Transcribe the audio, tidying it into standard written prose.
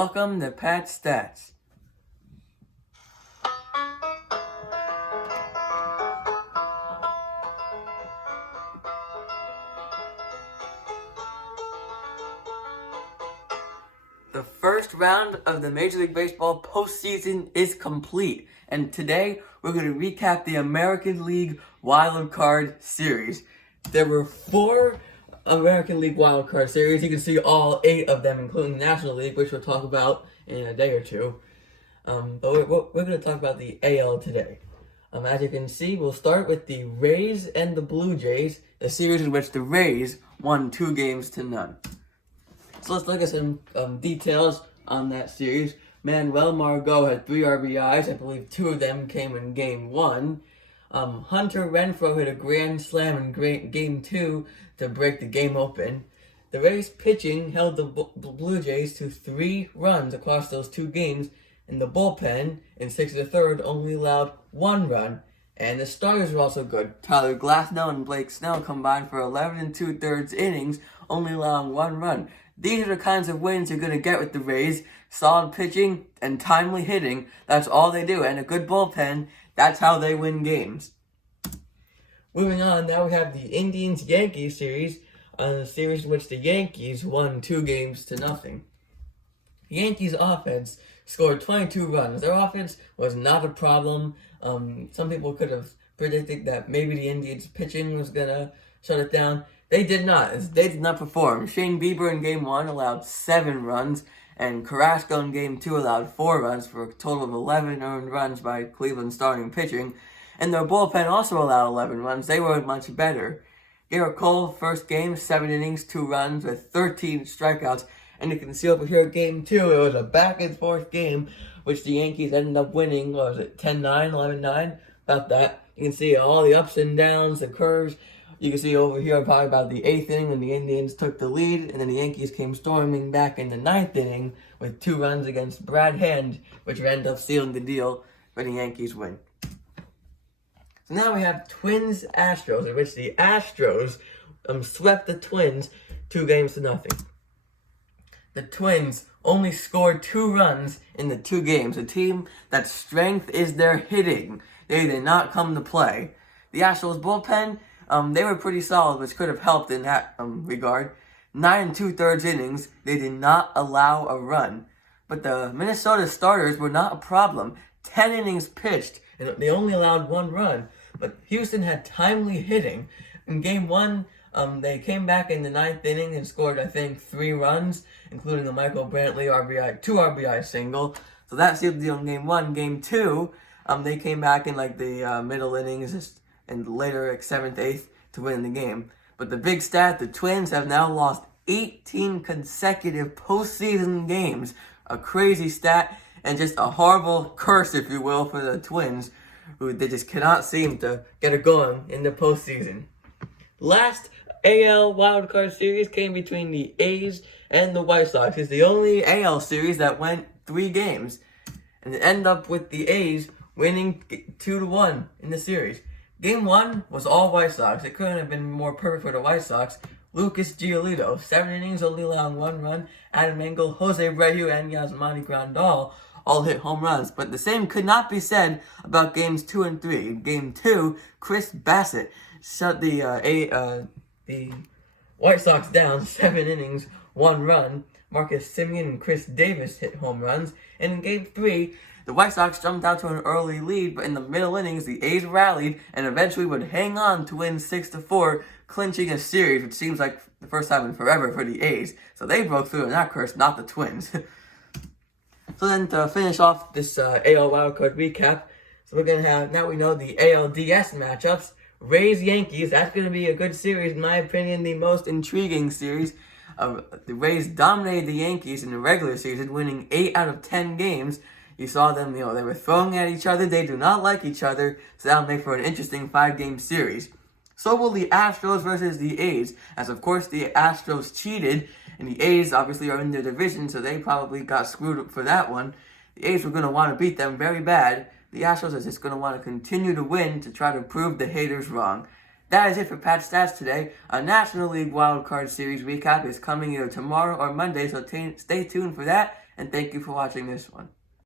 Welcome to Pat Stats. The first round of the Major League Baseball postseason is complete, and today we're going to recap the American League Wild Card Series. There were 4 American League Wild Card Series. You can see all 8 of them, including the National League, which we'll talk about in a day or two. But we're going to talk about the AL today. As you can see, we'll start with the Rays and the Blue Jays, a series in which the Rays won 2-0. So let's look at some details on that series. Manuel Margot had 3 RBIs. I believe 2 of them came in Game 1. Hunter Renfroe hit a grand slam in Game 2 to break the game open. The Rays pitching held the Blue Jays to 3 runs across those 2 games, and the bullpen in 6 1/3 only allowed 1 run. And the starters were also good. Tyler Glasnow and Blake Snell combined for 11 2/3 innings, only allowing 1 run. These are the kinds of wins you're going to get with the Rays. Solid pitching and timely hitting. That's all they do. And a good bullpen, that's how they win games. Moving on, now we have the Indians-Yankees series, a series in which the Yankees won 2-0. The Yankees offense scored 22 runs. Their offense was not a problem. Some people could have predicted that maybe the Indians pitching was going to shut it down. They did not. They did not perform. Shane Bieber in Game 1 allowed 7 runs, and Carrasco in Game 2 allowed 4 runs for a total of 11 earned runs by Cleveland starting pitching. And their bullpen also allowed 11 runs. They were much better. Garrett Cole, first game, 7 innings, 2 runs with 13 strikeouts. And you can see over here, Game 2, it was a back-and-forth game, which the Yankees ended up winning, 10-9, 11-9? About that. You can see all the ups and downs, the curves. You can see over here probably about the 8th inning when the Indians took the lead, and then the Yankees came storming back in the 9th inning with 2 runs against Brad Hand, which ended up sealing the deal for the Yankees win. So now we have Twins-Astros, in which the Astros swept the Twins 2-0. The Twins only scored 2 runs in the 2 games. A team that strength is their hitting. They did not come to play. The Astros bullpen, they were pretty solid, which could have helped in that regard. 9 2/3 innings, they did not allow a run. But the Minnesota starters were not a problem. 10 innings pitched, and they only allowed 1 run. But Houston had timely hitting. In Game 1, they came back in the 9th inning and scored, I think, 3 runs, including a Michael Brantley 2 RBI single. So that sealed the deal in Game 1. Game 2, they came back in the middle innings and later 7th, 8th to win the game. But the big stat, the Twins have now lost 18 consecutive postseason games. A crazy stat and just a horrible curse, if you will, for the Twins, who they just cannot seem to get it going in the postseason. Last AL wildcard series came between the A's and the White Sox. It's the only AL series that went 3 games. And it ended up with the A's winning 2-1 in the series. Game 1 was all White Sox. It couldn't have been more perfect for the White Sox. Lucas Giolito, 7 innings, only allowing 1 run. Adam Engel, Jose Abreu, and Yasmani Grandal all hit home runs. But the same could not be said about Games 2 and 3. In Game 2, Chris Bassett shut the White Sox down, 7 innings, 1 run. Marcus Semien and Chris Davis hit home runs. And in Game 3, the White Sox jumped out to an early lead, but in the middle innings, the A's rallied and eventually would hang on to win 6-4, clinching a series, which seems like the first time in forever for the A's. So they broke through in that curse, not the Twins. So then to finish off this AL wildcard recap, so we're going to have, now we know the ALDS matchups. Rays-Yankees, that's going to be a good series, in my opinion, the most intriguing series. The Rays dominated the Yankees in the regular season, winning 8 out of 10 games. You saw them, they were throwing at each other. They do not like each other, so that'll make for an interesting 5-game series. So will the Astros versus the A's, as of course the Astros cheated, and the A's obviously are in their division, so they probably got screwed up for that one. The A's were going to want to beat them very bad. The Astros are just going to want to continue to win to try to prove the haters wrong. That is it for Pat Stats today. A National League Wildcard Series recap is coming either tomorrow or Monday, so stay tuned for that. and thank you for watching this one.